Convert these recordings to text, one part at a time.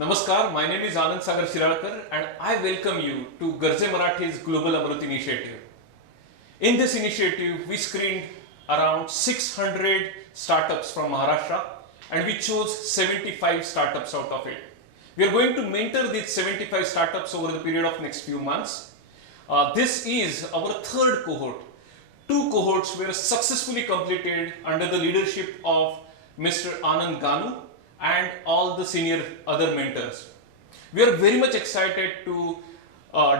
Namaskar, my name is Anand Sagar Shiralkar and I welcome you to Garje Marathi's Global Amrut initiative. In this initiative, we screened around 600 startups from Maharashtra and we chose 75 startups out of it. We are going to mentor these 75 startups over the period of next few months. This is our third cohort. Two cohorts were successfully completed under the leadership of Mr. Anand Ganu and all the senior other mentors. We are very much excited to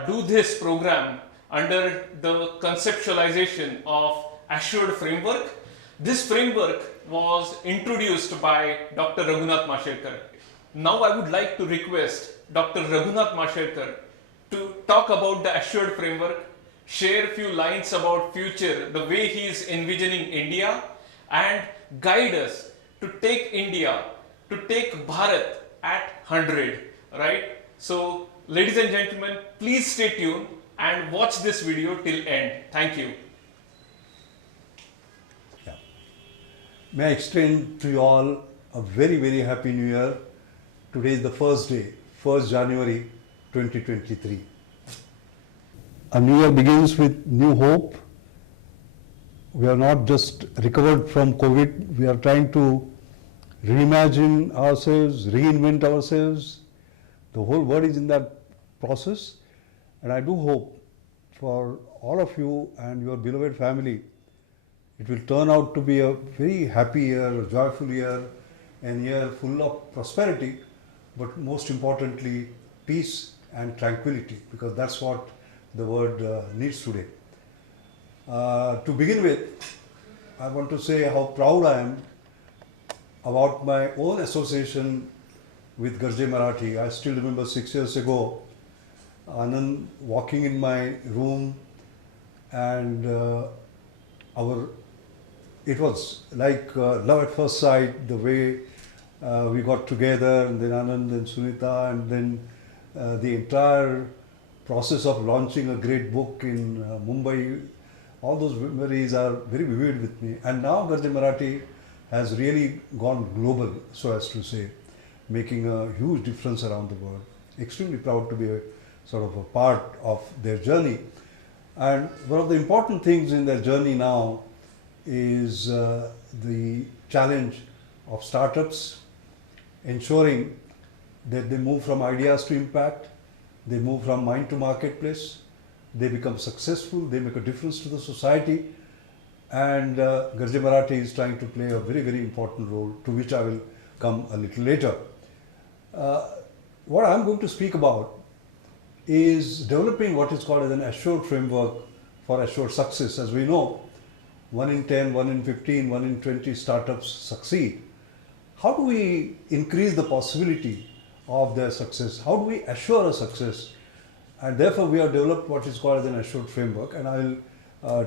do this program under the conceptualization of A.S.S.U.R.E.D framework. This framework was introduced by Dr. Raghunath Mashelkar. Now I would like to request Dr. Raghunath Mashelkar to talk about the A.S.S.U.R.E.D framework, share a few lines about future, the way he is envisioning India, and guide us to take India, to take Bharat at 100, right? So, ladies and gentlemen, please stay tuned and watch this video till end. Thank you. Yeah. May I extend to you all a very, very happy new year. Today is the first day, 1st January 2023. A new year begins with new hope. We are not just recovered from COVID, we are trying to reimagine ourselves, reinvent ourselves. The whole world is in that process, and I do hope for all of you and your beloved family, it will turn out to be a very happy year, a joyful year, and year full of prosperity, but most importantly, peace and tranquility, because that's what the world needs today. To begin with, I want to say how proud I am about my own association with Garje Marathi. I still remember 6 years ago, Anand walking in my room, and it was like love at first sight, the way we got together, and then Anand and Sunita, and then the entire process of launching a great book in Mumbai. All those memories are very vivid with me. And now Garje Marathi has really gone global, so as to say, making a huge difference around the world. Extremely proud to be a sort of a part of their journey. And one of the important things in their journey now is the challenge of startups, ensuring that they move from ideas to impact, they move from mind to marketplace, they become successful, they make a difference to the society, and Garje Marathi is trying to play a very, very important role, to which I will come a little later. What I am going to speak about is developing what is called as an A.S.S.U.R.E.D framework for A.S.S.U.R.E.D success. As we know, 1 in 10, 1 in 15, 1 in 20 startups succeed. How do we increase the possibility of their success? How do we assure a success? And therefore, we have developed what is called as an A.S.S.U.R.E.D framework, and I will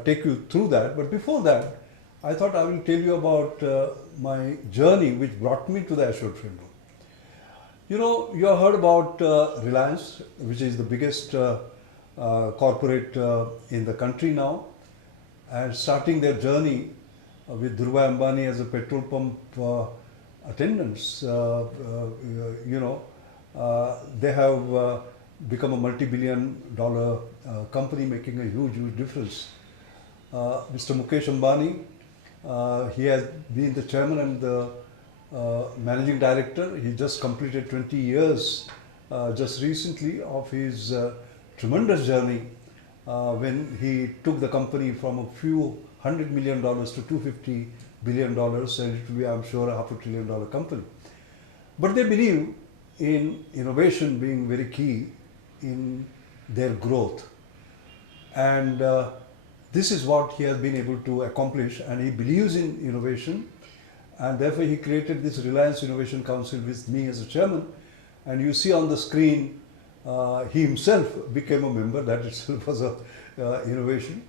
take you through that. But before that, I thought I will tell you about my journey which brought me to the A.S.S.U.R.E.D framework. You know, you have heard about Reliance, which is the biggest corporate in the country now, and starting their journey with Dhruva Ambani as a petrol pump attendants. They have become a multi-billion-dollar company, making a huge, huge difference. Mr. Mukesh Ambani, he has been the chairman and the managing director. He just completed 20 years just recently of his tremendous journey when he took the company from a few $100 million to $250 billion, and it will be, I'm sure, a $500 billion company. But they believe in innovation being very key in their growth, and this is what he has been able to accomplish, and he believes in innovation, and therefore he created this Reliance Innovation Council with me as a chairman. And you see on the screen, he himself became a member. That itself was a innovation.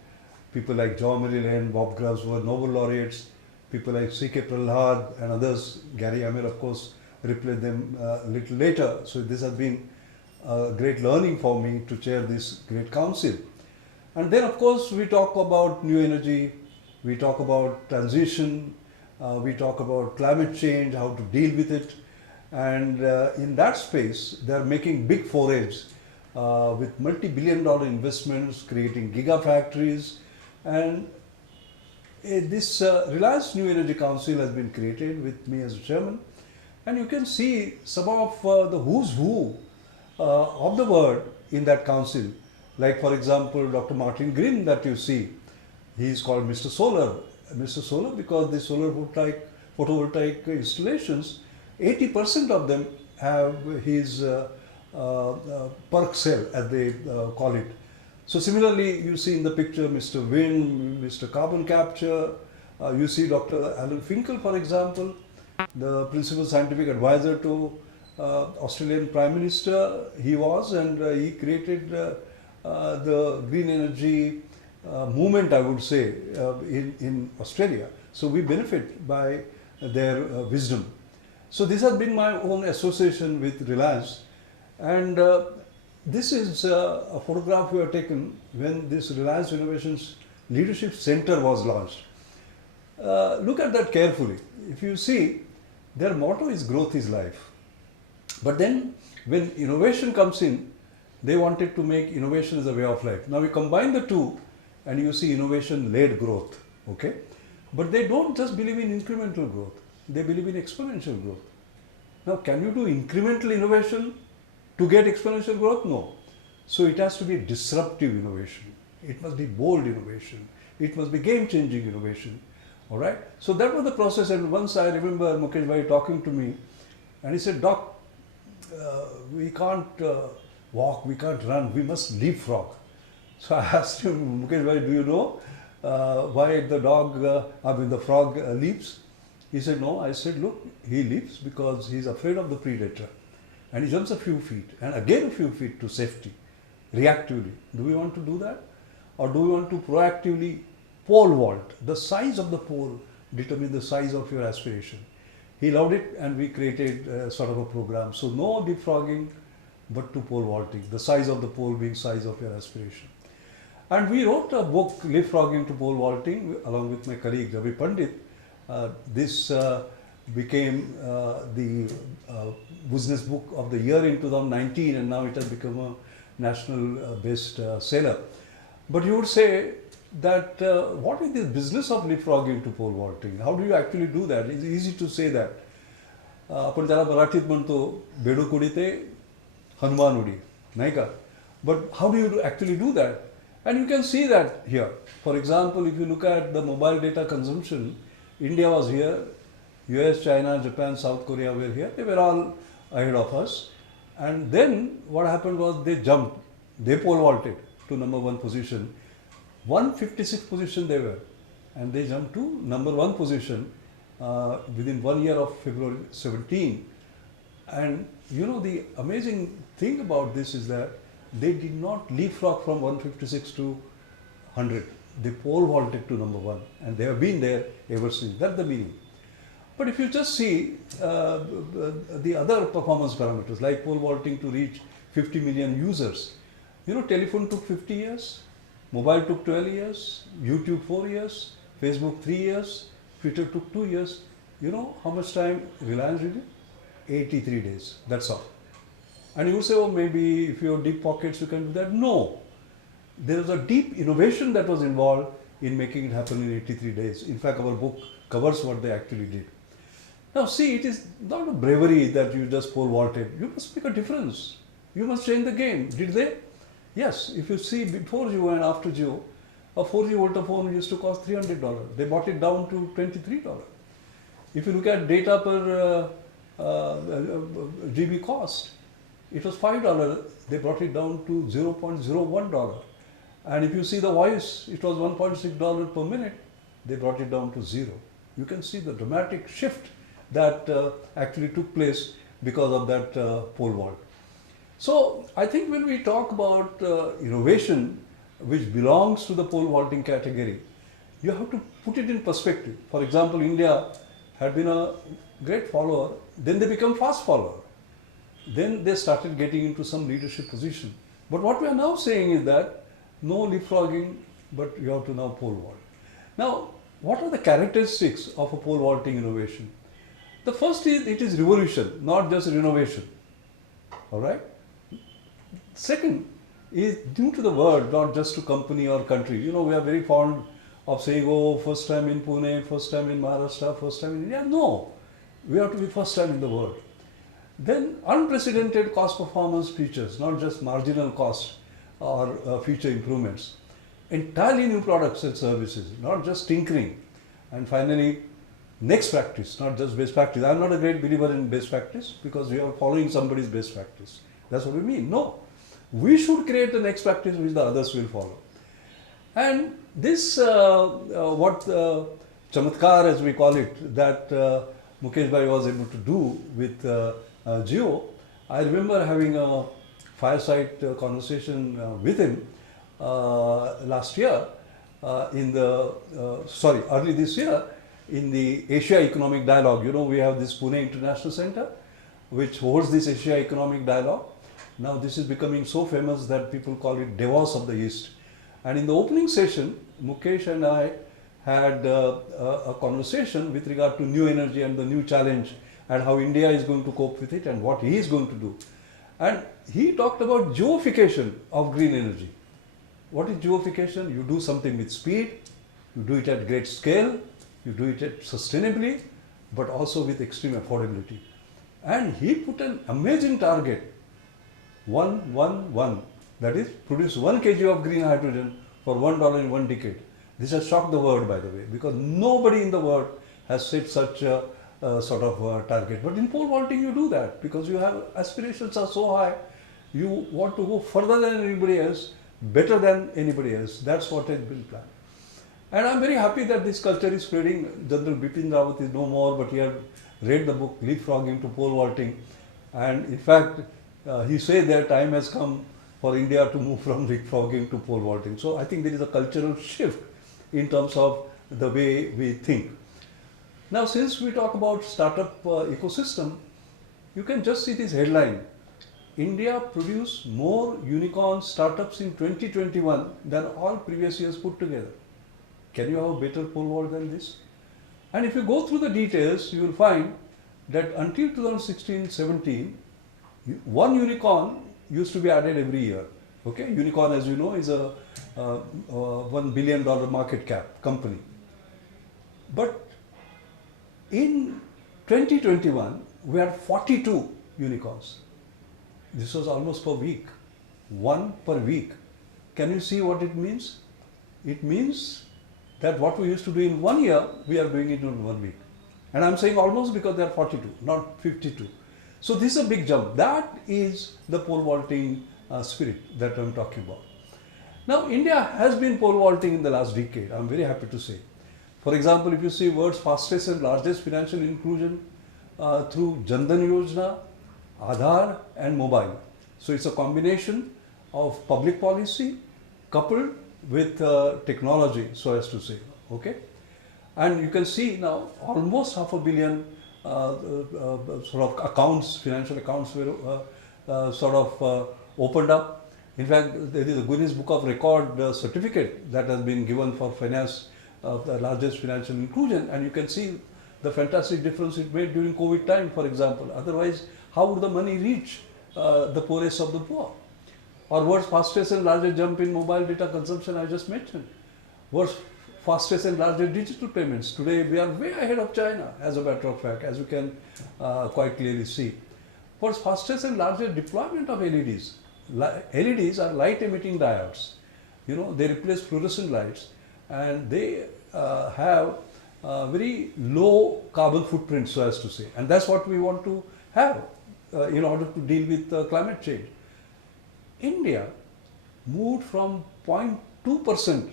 People like John Maryland, Bob Grubbs were Nobel laureates. People like C.K. Prahlad and others, Gary Amir, of course, replaced them a little later. So this has been a great learning for me to chair this great council. And then, of course, we talk about new energy, we talk about transition, we talk about climate change, how to deal with it. And in that space, they are making big forays with multi-billion-dollar investments, creating gigafactories, and this Reliance New Energy Council has been created with me as a chairman, and you can see some of the who's who of the world in that council. Like for example, Dr. Martin Green that you see, he is called Mr. Solar. Mr. Solar because the solar photovoltaic installations, 80% of them have his perk cell as they call it. So similarly, you see in the picture Mr. Wind, Mr. Carbon Capture, you see Dr. Alan Finkel, for example, the principal scientific advisor to Australian Prime Minister, he was, and he created the green energy movement, I would say, in Australia. So we benefit by their wisdom. So this has been my own association with Reliance, and this is a photograph we have taken when this Reliance Innovations Leadership Center was launched. Look at that carefully. If you see, their motto is growth is life. But then when innovation comes in, they wanted to make innovation as a way of life. Now we combine the two and you see innovation-led growth, okay? But they don't just believe in incremental growth, they believe in exponential growth. Now can you do incremental innovation to get exponential growth? No. So it has to be disruptive innovation. It must be bold innovation. It must be game-changing innovation. All right. So that was the process. And once I remember Mukesh Bhai talking to me, and he said, "Doc, we can't walk, we can't run. We must leapfrog." So I asked him, "Mukesh Bhai, do you know why the frog leaps?" He said, "No." I said, "Look, he leaps because he's afraid of the predator. And he jumps a few feet and again a few feet to safety, reactively. Do we want to do that? Or do we want to proactively pole vault? The size of the pole determines the size of your aspiration." He loved it, and we created sort of a program. So no leapfrogging, but to pole vaulting. The size of the pole being size of your aspiration. And we wrote a book, Leapfrogging to Pole Vaulting, along with my colleague Ravi Pandit. This became the business book of the year in 2019, and now it has become a national based seller. But you would say that what is this business of leapfrogging to pole vaulting? How do you actually do that? It's easy to say that. आपण त्याला मराठीत म्हणतो बेडूक उडीते हनुमान उडी, नाही का? But how do you actually do that? And you can see that here. For example, if you look at the mobile data consumption, India was here, US, China, Japan, South Korea were here. They were all ahead of us. And then what happened was they jumped, they pole vaulted to number one position. 156 position they were, and they jumped to number one position within 1 year of February 17. And you know, the amazing thing about this is that they did not leapfrog from 156 to 100. They pole vaulted to number one, and they have been there ever since. That's the meaning. But if you just see the other performance parameters, like pole vaulting to reach 50 million users, you know, telephone took 50 years, mobile took 12 years, YouTube 4 years, Facebook 3 years, Twitter took 2 years. You know how much time Reliance did it? 83 days. That's all. And you would say, oh, maybe if you have deep pockets, you can do that. No. There was a deep innovation that was involved in making it happen in 83 days. In fact, our book covers what they actually did. Now, see, it is not a bravery that you just pole vaulted. You must make a difference. You must change the game. Did they? Yes. If you see before Jio and after Jio, a 4G Vodafone used to cost $300. They brought it down to $23. If you look at data per GB cost, it was $5. They brought it down to $0.01. And if you see the voice, it was $1.6 per minute. They brought it down to zero. You can see the dramatic shift that actually took place because of that pole vault. So I think when we talk about innovation, which belongs to the pole vaulting category, you have to put it in perspective. For example, India had been a great follower, then they become fast follower. Then they started getting into some leadership position. But what we are now saying is that no leapfrogging, but you have to now pole vault. Now, what are the characteristics of a pole vaulting innovation? The first is it is revolution, not just renovation. All right. Second is due to the word, not just to company or country. You know, we are very fond of saying, oh, first time in Pune, first time in Maharashtra, first time in India. No, we have to be first time in the world. Then unprecedented cost performance features, not just marginal cost or feature improvements. Entirely new products and services, not just tinkering. And finally, next practice, not just best practice. I'm not a great believer in best practice because we are following somebody's best practice. That's what we mean. No, we should create the next practice which the others will follow. And this, what chamatkar as we call it, that Mukesh Bhai was able to do with Jio, I remember having a fireside conversation with him last year, early this year, in the Asia Economic Dialogue. You know, we have this Pune International Center, which holds this Asia Economic Dialogue. Now this is becoming so famous that people call it Davos of the East. And in the opening session, Mukesh and I had a conversation with regard to new energy and the new challenge and how India is going to cope with it and what he is going to do. And he talked about geoification of green energy. What is geoification? You do something with speed, you do it at great scale, you do it sustainably, but also with extreme affordability. And he put an amazing target, 111, that is, produce 1 kg of green hydrogen for $1 in 1 decade. This has shocked the world, by the way, because nobody in the world has set such a sort of target. But in pole vaulting, you do that because you have aspirations are so high, you want to go further than anybody else, better than anybody else. That's what has been planned. And I'm very happy that this culture is spreading. General Bipin Rawat is no more, but he had read the book Leapfrogging to Pole Vaulting. And in fact, he said that time has come for India to move from leapfrogging to pole vaulting. So I think there is a cultural shift in terms of the way we think. Now, since we talk about startup ecosystem, you can just see this headline. India produced more unicorn startups in 2021 than all previous years put together. Can you have a better pole vault than this? And if you go through the details, you will find that until 2016-17, one unicorn used to be added every year. Okay, unicorn, as you know, is a $1 billion market cap company. But in 2021, we had 42 unicorns. This was almost per week, one per week. Can you see what it means? It means that what we used to do in 1 year, we are doing it in 1 week. And I'm saying almost because there are 42, not 52. So this is a big jump. That is the pole vaulting spirit that I'm talking about. Now, India has been pole vaulting in the last decade, I'm very happy to say. For example, if you see world's fastest and largest financial inclusion through Jan Dhan Yojana, Aadhaar and mobile. So it's a combination of public policy coupled with technology, so as to say, okay? And you can see now almost 500 million sort of accounts, financial accounts were sort of opened up. In fact, there is a Guinness Book of Record certificate that has been given for finance, the largest financial inclusion, and you can see the fantastic difference it made during COVID time, for example. Otherwise, how would the money reach the poorest of the poor? Or world's fastest and largest jump in mobile data consumption I just mentioned. World's fastest and largest digital payments. Today we are way ahead of China, as a matter of fact, as you can quite clearly see. World's fastest and largest deployment of LEDs. LEDs are light emitting diodes. You know, they replace fluorescent lights and they have very low carbon footprint, so as to say. And that's what we want to have in order to deal with climate change. India moved from 0.2%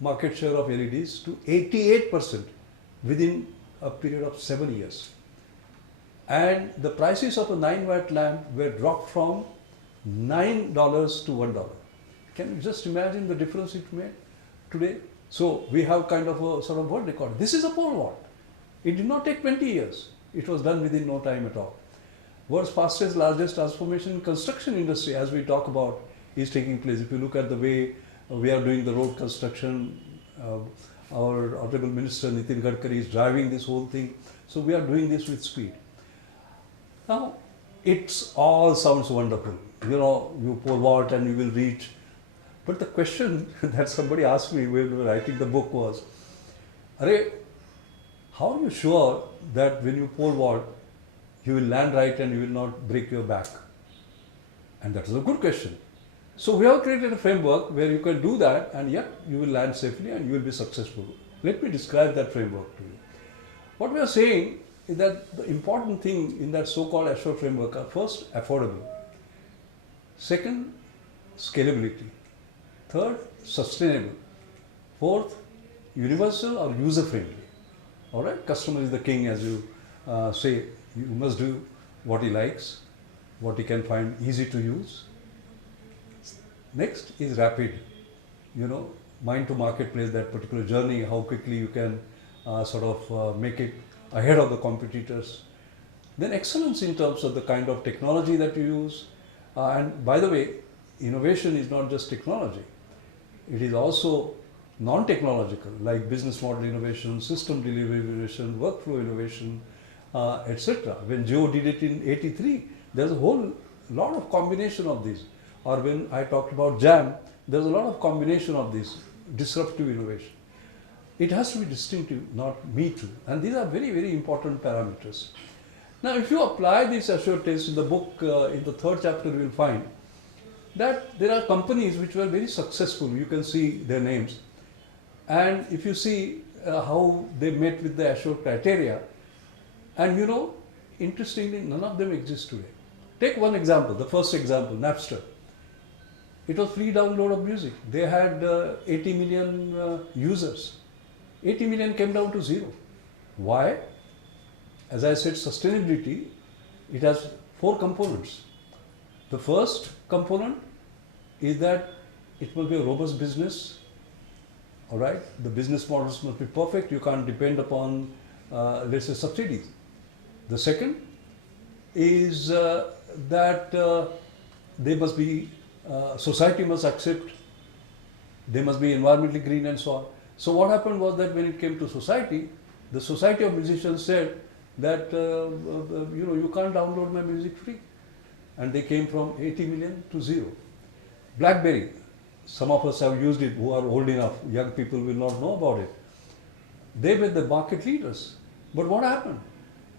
market share of LEDs to 88% within a period of 7 years. And the prices of a 9-watt lamp were dropped from $9 to $1. Can you just imagine the difference it made today? So we have kind of a sort of world record. This is a pole vault. It did not take 20 years. It was done within no time at all. World's fastest, largest transformation in construction industry, as we talk about, is taking place. If you look at the way we are doing the road construction, our Honorable Minister Nitin Gadkari is driving this whole thing. So we are doing this with speed. Now, it all sounds wonderful. You know, you pole vault and you will reach. But the question that somebody asked me when we were writing the book was, Arey, how are you sure that when you pole vault, you will land right and you will not break your back? And that is a good question. So we have created a framework where you can do that and yet you will land safely and you will be successful. Let me describe that framework to you. What we are saying is that the important thing in that so-called A.S.S.U.R.E.D framework are first, affordable. Second, scalability. Third, sustainable. Fourth, universal or user-friendly. All right, customer is the king, as you say. You must do what he likes, what he can find easy to use. Next is rapid. You know, mind to marketplace, that particular journey, how quickly you can make it ahead of the competitors. Then excellence in terms of the kind of technology that you use. And by the way, innovation is not just technology. It is also non-technological, like business model innovation, system delivery innovation, workflow innovation, etc. When Joe did it in '83, there's a whole lot of combination of these. Or when I talked about JAM, there's a lot of combination of this disruptive innovation. It has to be distinctive, not me too. And these are very, very important parameters. Now, if you apply these A.S.S.U.R.E.D tests in the book, in the third chapter, you will find that there are companies which were very successful. You can see their names. And if you see how they met with the A.S.S.U.R.E.D criteria, and you know, interestingly, none of them exist today. Take one example, the first example, Napster. It was free download of music. They had 80 million users. 80 million came down to zero. Why? As I said, sustainability, it has 4 components. The first component is that it must be a robust business. All right, the business models must be perfect. You can't depend upon, let's say, subsidies. The second is that they must be, society must accept, they must be environmentally green and so on. So what happened was that when it came to society, the Society of Musicians said that you know, you can't download my music free, and they came from 80 million to zero. BlackBerry, some of us have used it who are old enough, young people will not know about it. They were the market leaders. But what happened?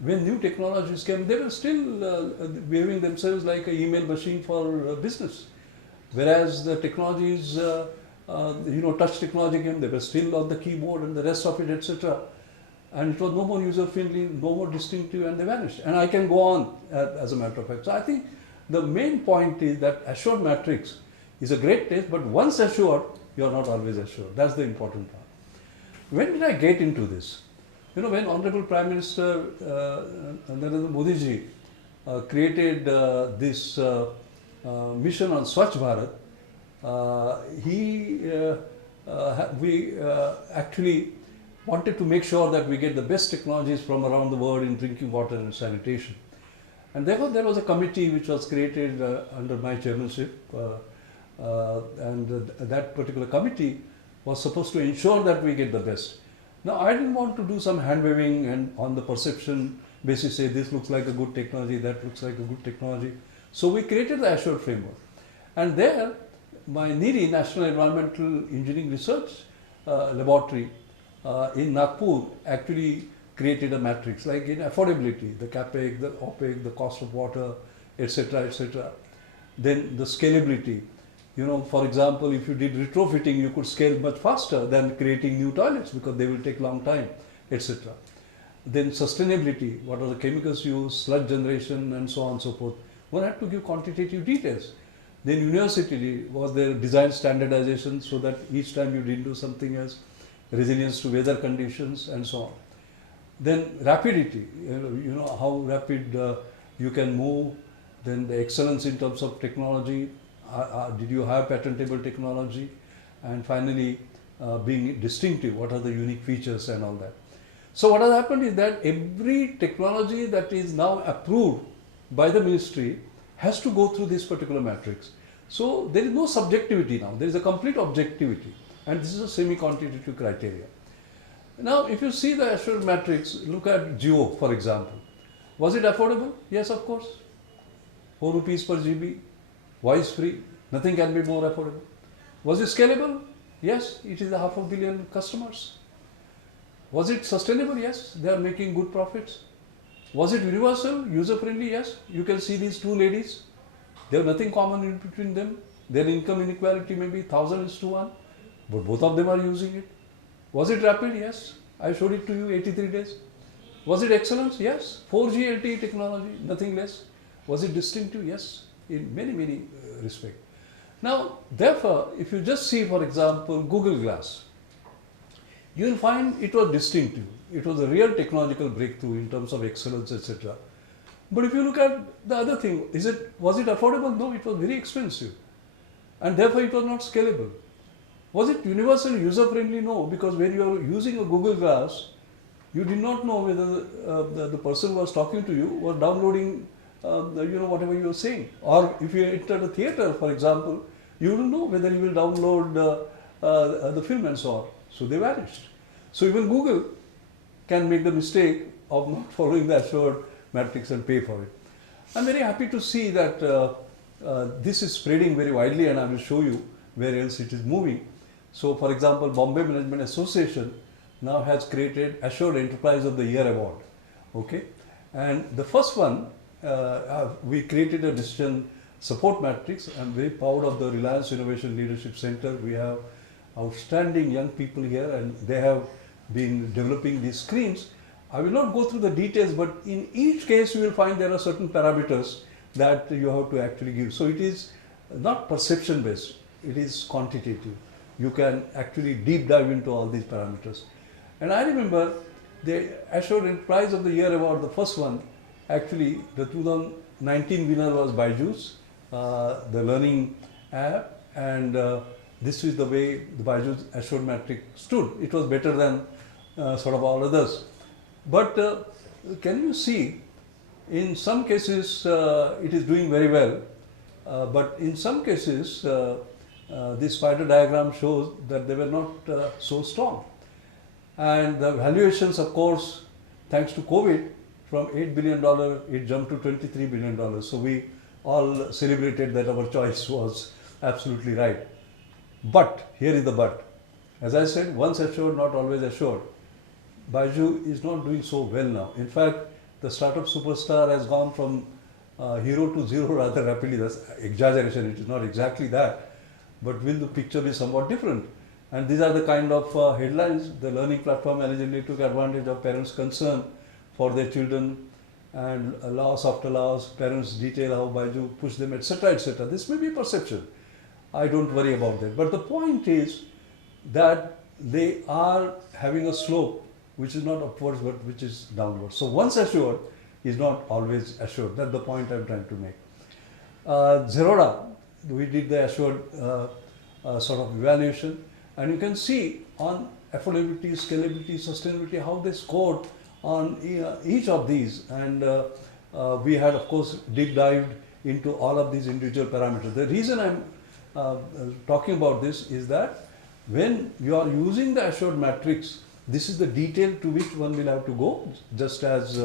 When new technologies came, they were still behaving themselves like an email machine for business. Whereas the technologies, you know, touch technology came, they were still on the keyboard and the rest of it, etc. And it was no more user-friendly, no more distinctive, and they vanished. And I can go on as a matter of fact. So I think the main point is that A.S.S.U.R.E.D matrix is a great test, but once A.S.S.U.R.E.D, you are not always A.S.S.U.R.E.D. That's the important part. When did I get into this? You know, when Honorable Prime Minister Narendra Modi ji created this mission on Swachh Bharat, we actually wanted to make sure that we get the best technologies from around the world in drinking water and sanitation. And therefore, there was a committee which was created under my chairmanship, and that particular committee was supposed to ensure that we get the best. Now, I didn't want to do some hand-waving and on the perception basis say this looks like a good technology, that looks like a good technology. So we created the A.S.S.U.R.E.D framework. And there, my NEERI, National Environmental Engineering Research Laboratory in Nagpur, actually created a matrix, like in affordability, the CAPEX, the OPEX, the cost of water, etc., etc. Then the scalability. You know, for example, if you did retrofitting, you could scale much faster than creating new toilets because they will take long time, etc. Then sustainability, what are the chemicals used, sludge generation, and so on and so forth. One had to give quantitative details. Then university was their design standardization so that each time you didn't do something else, resilience to weather conditions, and so on. Then rapidity, you know how rapid you can move. Then the excellence in terms of technology. Did you have patentable technology? And finally, being distinctive, what are the unique features and all that. So what has happened is that every technology that is now approved by the ministry has to go through this particular matrix. So there is no subjectivity now, there is a complete objectivity, and this is a semi-quantitative criteria. Now, if you see the A.S.S.U.R.E.D matrix, look at Jio, for example. Was it affordable? Yes, of course. 4 rupees per GB, voice free, nothing can be more affordable. Was it scalable? Yes, it is a 500 million customers. Was it sustainable? Yes, they are making good profits. Was it universal, user friendly? Yes. You can see these two ladies. They have nothing common in between them. Their income inequality may be 1,000:1, but both of them are using it. Was it rapid? Yes. I showed it to you, 83 days. Was it excellence? Yes. 4G LTE technology, nothing less. Was it distinctive? Yes, in many respects. Now, therefore, if you just see, for example, Google Glass, you will find it was distinctive. It was a real technological breakthrough in terms of excellence, etc. But if you look at the other thing, was it affordable? No, it was very expensive. And therefore, it was not scalable. Was it universal user friendly? No, because when you are using a Google Glass, you did not know whether the person who was talking to you was downloading whatever you were saying. Or if you enter a theater, for example, you don't know whether you will download the film and so on. So they vanished. So even Google can make the mistake of not following the A.S.S.U.R.E.D matrix and pay for it. I'm very happy to see that this is spreading very widely, and I will show you where else it is moving. So, for example, Bombay Management Association now has created A.S.S.U.R.E.D Enterprise of the Year Award. Okay, and the first one we created a decision support matrix. I'm very proud of the Reliance Innovation Leadership Center. We have outstanding young people here, and they have been developing these screens. I will not go through the details, but in each case you will find there are certain parameters that you have to actually give. So it is not perception based, it is quantitative. You can actually deep dive into all these parameters. And I remember the A.S.S.U.R.E.D Enterprise of the Year Award, the first one, actually the 2019 winner was Byju's, the learning app, and this is the way the Byju's A.S.S.U.R.E.D matrix stood. It was better than sort of all others. But can you see, in some cases it is doing very well, but in some cases this spider diagram shows that they were not so strong. And the valuations, of course, thanks to COVID, from $8 billion it jumped to $23 billion. So we all celebrated that our choice was absolutely right. But here is the but. As I said, once assured, not always assured. Byju is not doing so well now. In fact, the startup superstar has gone from hero to zero rather rapidly. That's exaggeration, it is not exactly that. But will the picture be somewhat different? And these are the kind of headlines. The learning platform allegedly took advantage of parents' concern for their children, and loss after loss, parents detail how Byju pushed them, etc., etc. This may be perception. I don't worry about that. But the point is that they are having a slope which is not upwards but which is downwards. So once assured is not always assured. That's the point I'm trying to make. Zerodha, we did the assured sort of evaluation, and you can see on affordability, scalability, sustainability how they scored on each of these, and we had of course deep dived into all of these individual parameters. The reason I'm talking about this is that when you are using the A.S.S.U.R.E.D matrix, this is the detail to which one will have to go, just as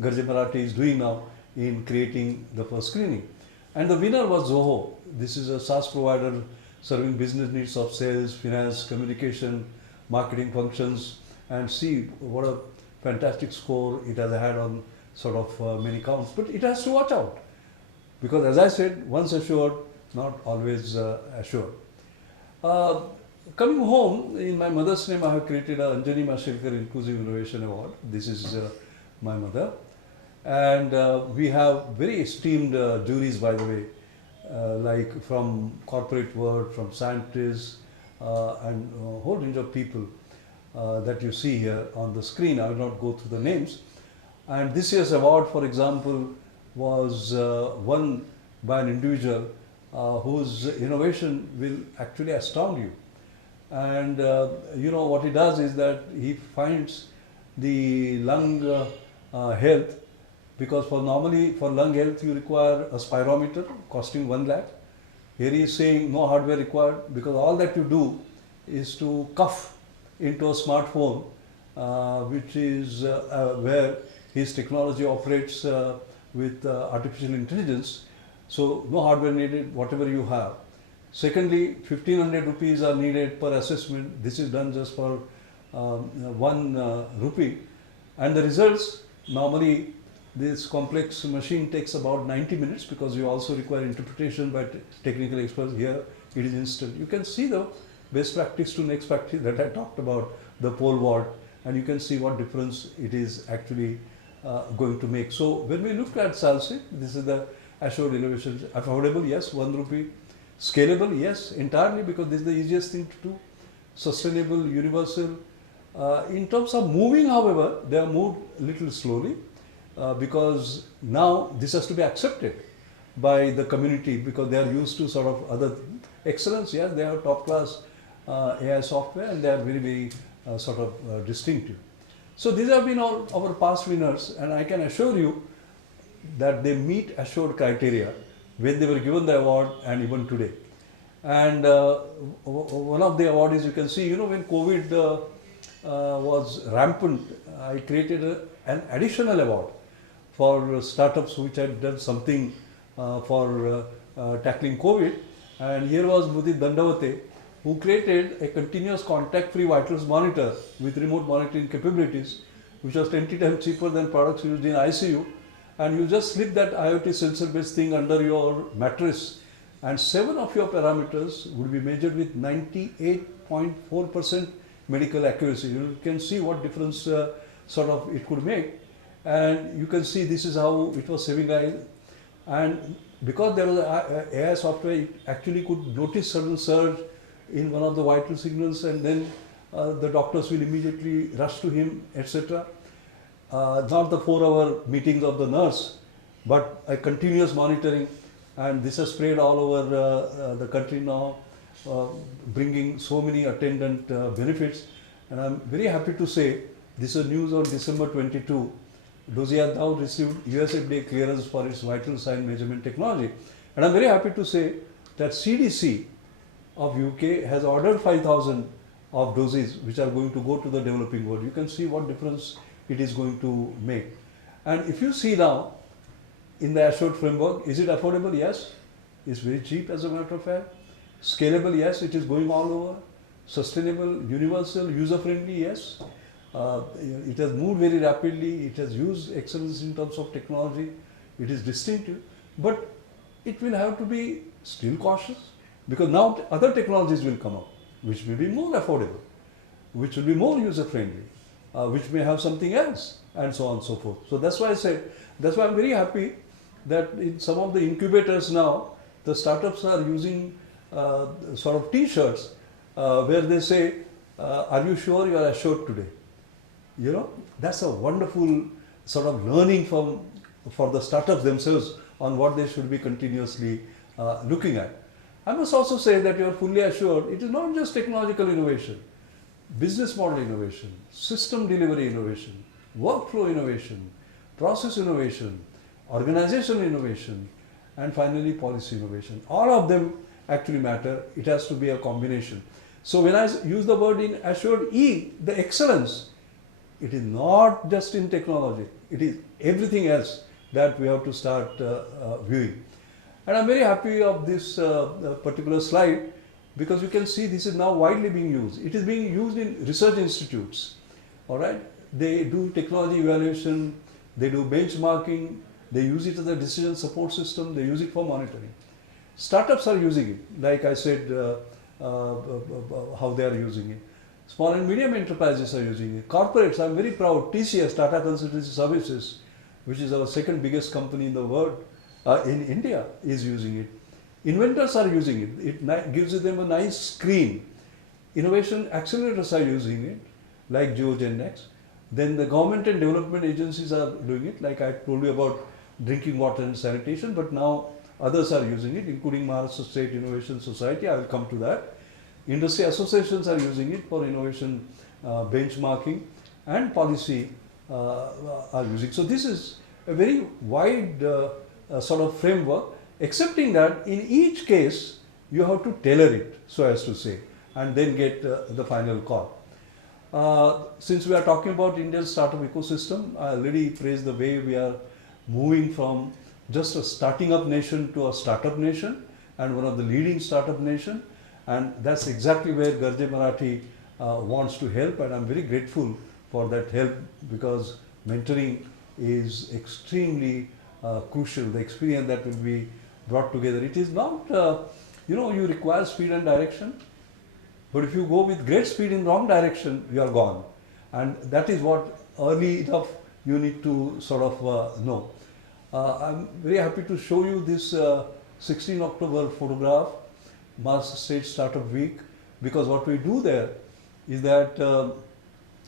Garje Marathi is doing now in creating the first screening. And the winner was Zoho. This is a SaaS provider serving business needs of sales, finance, communication, marketing functions, and see what a fantastic score it has had on sort of many counts. But it has to watch out, because as I said, once assured, not always assured. Coming home, in my mother's name, I have created a Anjani Mashelkar Inclusive Innovation Award. This is my mother. And we have very esteemed juries, by the way, like from corporate world, from scientists, and a whole range of people that you see here on the screen. I will not go through the names. And this year's award, for example, was won by an individual whose innovation will actually astound you. And what he does is that he finds the lung health, because normally for lung health you require a spirometer costing 1 lakh. Here he is saying no hardware required, because all that you do is to cuff into a smartphone which is where his technology operates with artificial intelligence. So no hardware needed, whatever you have. Secondly, 1500 rupees are needed per assessment. This is done just for 1 rupee. And the results, normally this complex machine takes about 90 minutes because you also require interpretation by technical experts. Here it is instant. You can see the best practice to next practice that I talked about, the pole vault, and you can see what difference it is actually going to make. So when we look at SALSIC, this is the assured innovation. Affordable, yes, 1 rupee. Scalable, yes, entirely, because this is the easiest thing to do. Sustainable, universal. In terms of moving, however, they are moved a little slowly because now this has to be accepted by the community because they are used to sort of other excellence. Yes, they have top class AI software and they are very, very sort of distinctive. So these have been all our past winners, and I can assure you that they meet assured criteria when they were given the award and even today. And one of the awardees, you can see, you know, when COVID was rampant, I created an additional award for startups which had done something for tackling COVID. And here was Mudit Dandavate, who created a continuous contact-free vitals monitor with remote monitoring capabilities, which was 20 times cheaper than products used in ICU. And you just slip that IoT sensor-based thing under your mattress, and 7 of your parameters would be measured with 98.4% medical accuracy. You can see what difference sort of it could make. And you can see this is how it was saving lives. And because there was a AI software, it actually could notice sudden surge in one of the vital signals, and then the doctors will immediately rush to him, etc. Not the 4-hour meetings of the nurse, but a continuous monitoring, and this has spread all over the country now, bringing so many attendant benefits. And I'm very happy to say this is news on December 22. Dozy has now received US clearance for its vital sign measurement technology. And I'm very happy to say that CDC of UK has ordered 5,000 of doses which are going to go to the developing world. You can see what difference it is going to make. And if you see now in the assured framework, is it affordable? Yes. It's very cheap as a matter of fact. Scalable? Yes. It is going all over. Sustainable, universal, user-friendly? Yes. It has moved very rapidly. It has used excellence in terms of technology. It is distinctive. But it will have to be still cautious because now other technologies will come up which may be more affordable, which will be more user-friendly, which may have something else, and so on and so forth. So that's why I said, that's why I'm very happy that in some of the incubators now, the startups are using sort of t-shirts where they say, are you sure you are assured today? You know, that's a wonderful sort of learning for the startups themselves on what they should be continuously looking at. I must also say that you are fully assured it is not just technological innovation, business model innovation, system delivery innovation, workflow innovation, process innovation, organizational innovation, and finally policy innovation. All of them actually matter. It has to be a combination. So when I use the word in A.S.S.U.R.E.D, the excellence, it is not just in technology, it is everything else that we have to start viewing. And I'm very happy of this particular slide because you can see this is now widely being used. It is being used in research institutes, all right? They do technology evaluation, they do benchmarking, they use it as a decision support system, they use it for monitoring. Startups are using it, like I said, how they are using it. Small and medium enterprises are using it. Corporates, I'm very proud, TCS, Tata Consultancy Services, which is our second biggest company in the world, in India, is using it. Inventors are using it. It gives them a nice screen. Innovation accelerators are using it, like GeoGenX. Then the government and development agencies are doing it, like I told you about drinking water and sanitation, but now others are using it, including Maharashtra State Innovation Society. I will come to that. Industry associations are using it for innovation benchmarking, and policy are using. So this is a very wide sort of framework, excepting that in each case you have to tailor it, so as to say, and then get the final call. Since we are talking about Indian startup ecosystem, I already praised the way we are moving from just a starting up nation to a startup nation and one of the leading startup nation, and that's exactly where Garje Marathi wants to help, and I'm very grateful for that help because mentoring is extremely crucial. The experience that will be brought together. It is not, you require speed and direction, but if you go with great speed in wrong direction, you are gone. And that is what early enough you need to sort of know. I'm very happy to show you this 16 October photograph, Maharashtra State Startup Week, because what we do there is that the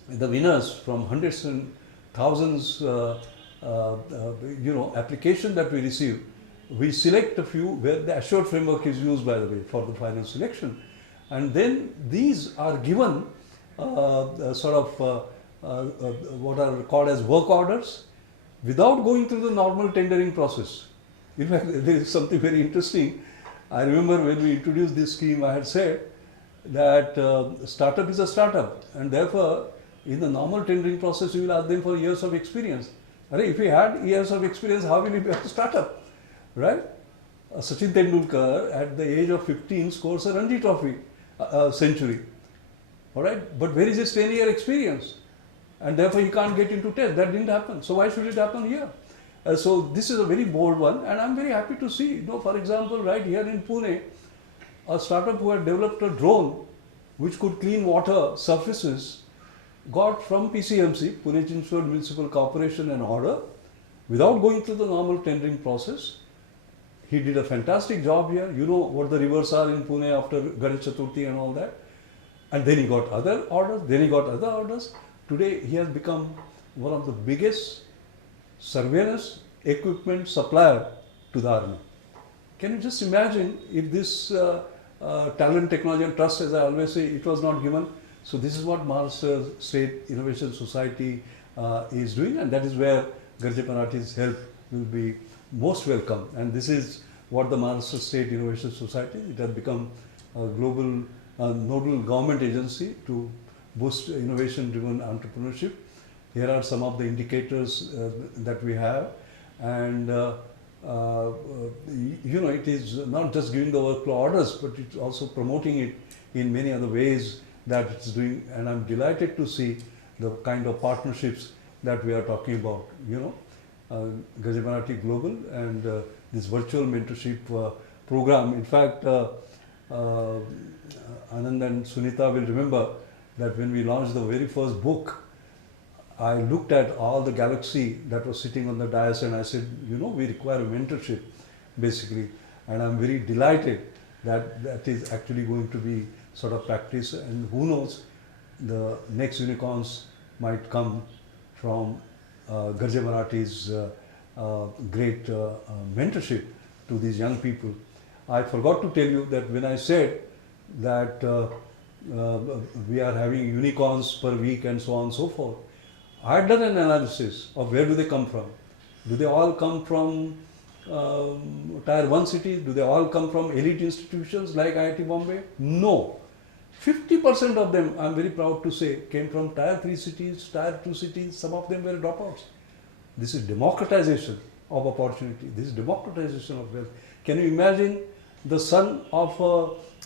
winners from hundreds and thousands, application that we receive, we select a few where the A.S.S.U.R.E.D framework is used, by the way, for the final selection. And then these are given what are called as work orders without going through the normal tendering process. In fact, there is something very interesting. I remember when we introduced this scheme, I had said that startup is a startup, and therefore in the normal tendering process you will ask them for years of experience. If he had years of experience, how will he be a startup? Right? Sachin Tendulkar at the age of 15 scores a Ranji Trophy century. Alright? But where is his 10-year experience? And therefore he can't get into test. That didn't happen. So why should it happen here? So this is a very bold one, and I'm very happy to see, for example, right here in Pune, a startup who had developed a drone which could clean water surfaces got from PCMC, Pune Chinchwad Municipal Corporation, an order without going through the normal tendering process. He did a fantastic job here. You know what the rivers are in Pune after Ganesh Chaturthi and all that. And then he got other orders, Today he has become one of the biggest surveillance equipment supplier to the army. Can you just imagine if this talent, technology and trust, as I always say, it was not given. So this is what Maharashtra State Innovation Society is doing, and that is where Garje Marathi's help will be most welcome. And this is what the Maharashtra State Innovation Society, it has become a global nodal government agency to boost innovation-driven entrepreneurship. Here are some of the indicators that we have, and it is not just giving the workflow orders, but it's also promoting it in many other ways that it's doing. And I'm delighted to see the kind of partnerships that we are talking about. Garje Marathi Global and this virtual mentorship program. In fact, Anand and Sunita will remember that when we launched the very first book, I looked at all the galaxy that was sitting on the dais and I said, we require a mentorship, basically. And I'm very delighted that that is actually going to be sort of practice. And who knows, the next unicorns might come from Garje Marathi's great mentorship to these young people. I forgot to tell you that when I said that we are having unicorns per week and so on and so forth, I had done an analysis of where do they come from. Do they all come from Tier 1 cities? Do they all come from elite institutions like IIT Bombay? No. 50% of them, I'm very proud to say, came from Tier 3 cities, Tier 2 cities. Some of them were dropouts. This is democratization of opportunity. This is democratization of wealth. Can you imagine the son of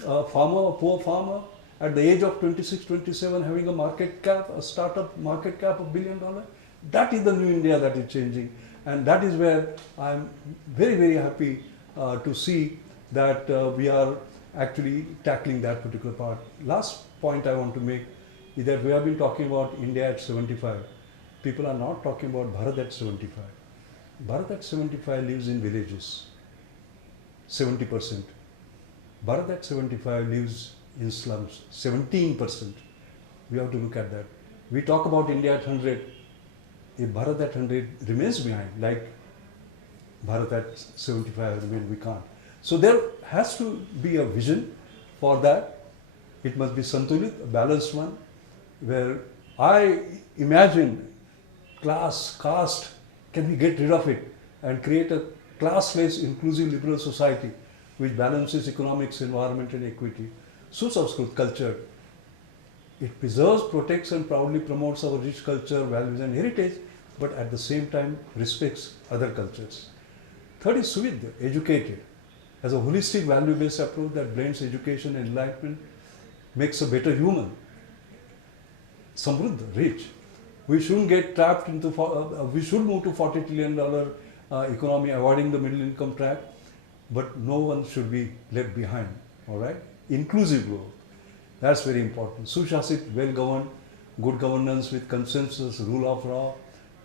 a farmer, a poor farmer, at the age of 26, 27, having a market cap, a startup market cap of $1 billion? That is the new India that is changing. And that is where I'm very, very happy to see that we are actually tackling that particular part. Last point I want to make is that we have been talking about India at 75. People are not talking about Bharat at 75. Bharat at 75 lives in villages, 70%. Bharat at 75 lives in slums, 17%. We have to look at that. We talk about India at 100. If Bharat at 100 remains behind, like Bharat at 75 remained, we can't. So there has to be a vision for that. It must be santulit, a balanced one, where I imagine class, caste, can we get rid of it and create a classless, inclusive, liberal society which balances economics, environment and equity. Susanskrit culture, It preserves, protects and proudly promotes our rich culture, values and heritage, but at the same time respects other cultures. Third is Suvidya, educated, as a holistic value-based approach that blends education and enlightenment, makes a better human. Samruddha, rich. We shouldn't get trapped into, we should move to $40 trillion economy, avoiding the middle income trap, but no one should be left behind, all right? Inclusive growth, that's very important. Sushasit, well-governed, good governance with consensus, rule of law,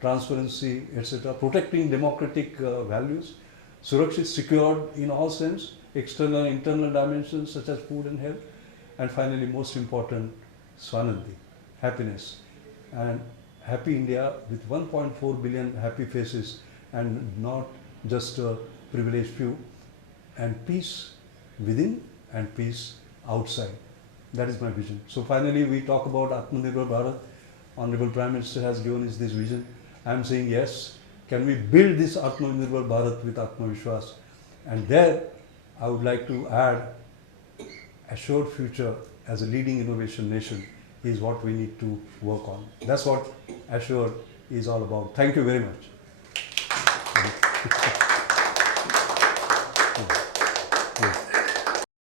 transparency, etc. Protecting democratic values. Surakshit, secured in all sense, external and internal dimensions such as food and health. And finally, most important, Swanandi, happiness. And happy India with 1.4 billion happy faces and not just a privileged few. And peace within and peace outside. That is my vision. So finally, we talk about Atmanirbhar Bharat. Honorable Prime Minister has given us this vision. I am saying yes. Can we build this Atmanirbhar Bharat with Atmavishwas? And there, I would like to add, assured future as a leading innovation nation is what we need to work on. That's what A.S.S.U.R.E.D is all about. Thank you very much.